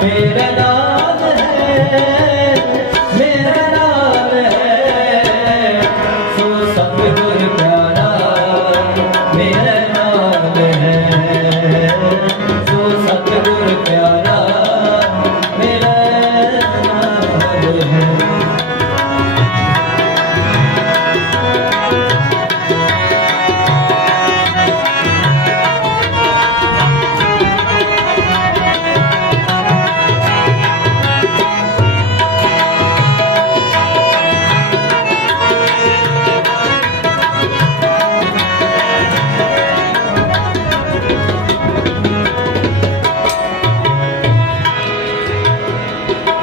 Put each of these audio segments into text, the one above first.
Baby.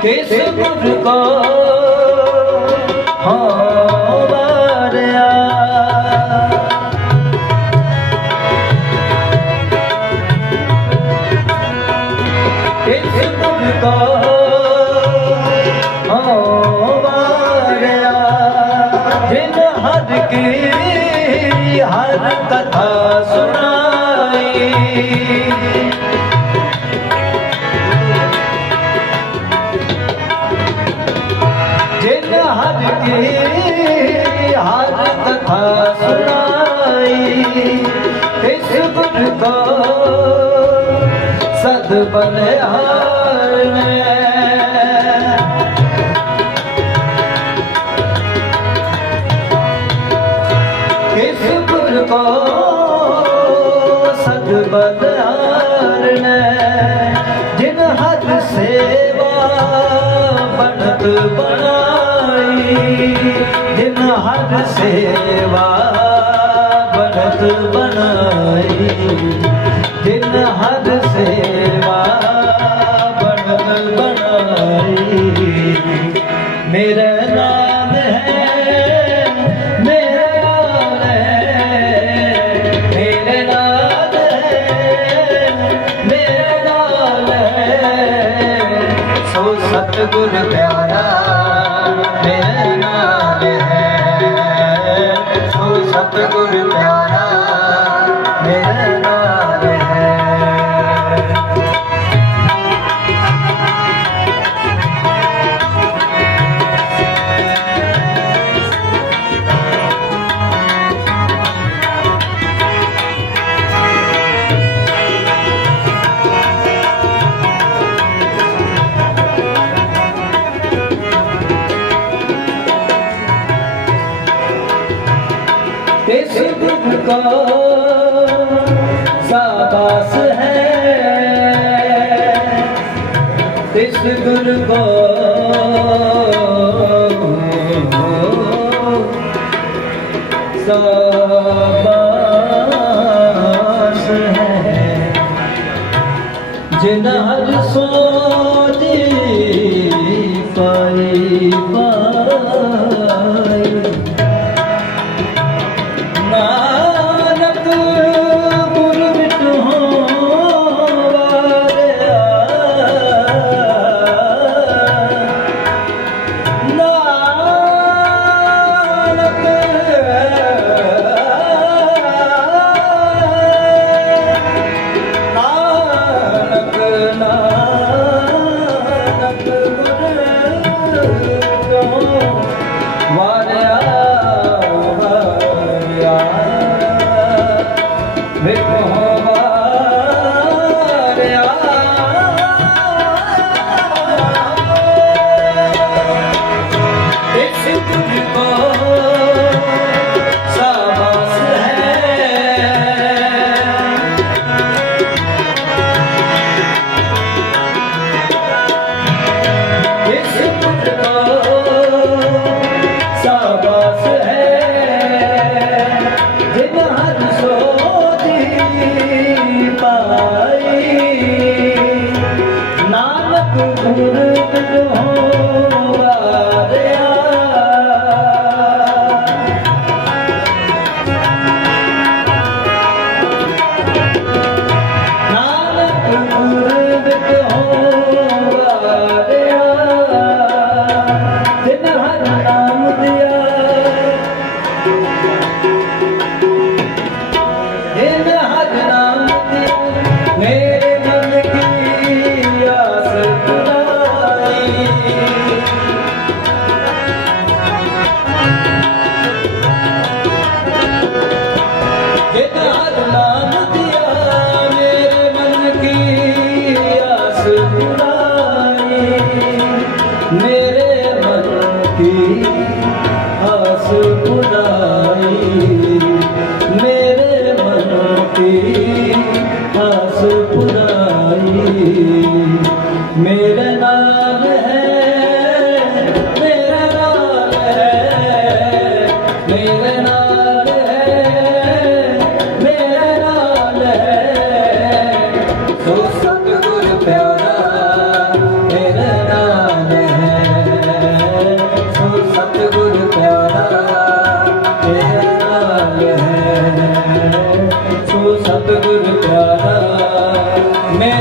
ਕਿਸ ਗੁਰ ਕੋ ਹੋ ਵਾਰਿਆ ਕਿਸ ਕੋ ਹੋ ਜਿਨ ਹਰ ਕੀ ਹਰ ਕਥਾ ਸੁਣਾਈ। ਸਦ ਬਲਿਹਾਰ ਮੈਂ। ਕਿਸ ਗੁਰ ਕੋ ਸਦ ਬਲਿਹਾਰ ਨੇ ਜਿਨ ਹਰ ਸੇਵਾ ਬਣਤ ਬਣਾਈ, ਜਿਨ ਹੱਥ ਸੇਵਾ ਬਣਤ ਬਣਾਈ, ਜਿਨ ਹੱਥ ਸੇਵਾ ਸਤਿਗੁਰ ਪਿਆਰਾ ਮੇਰਾ ਨਾਮ ਹੈ। ਸੋ ਸਤਿਗੁਰ ਪਿਆਰਾ का साबास है इस गुरु को साबास है जिन हर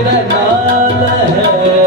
है